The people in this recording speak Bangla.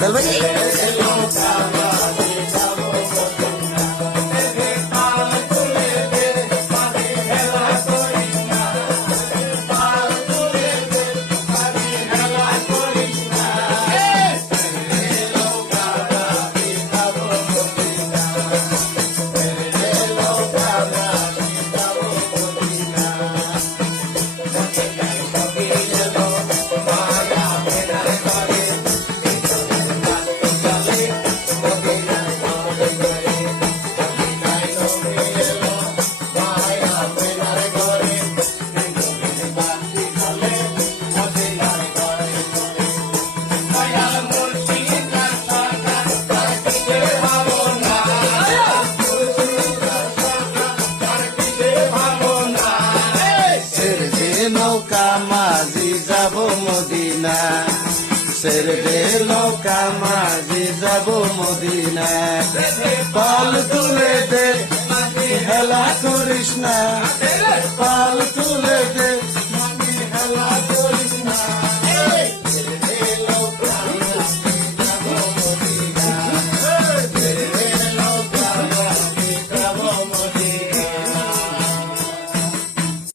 দল ভাই নৌকা মাঝি যাব মদিনা ছেড়ে নৌকা মাঝি যাব মদিনা কল তুলে দে হেলা করিস না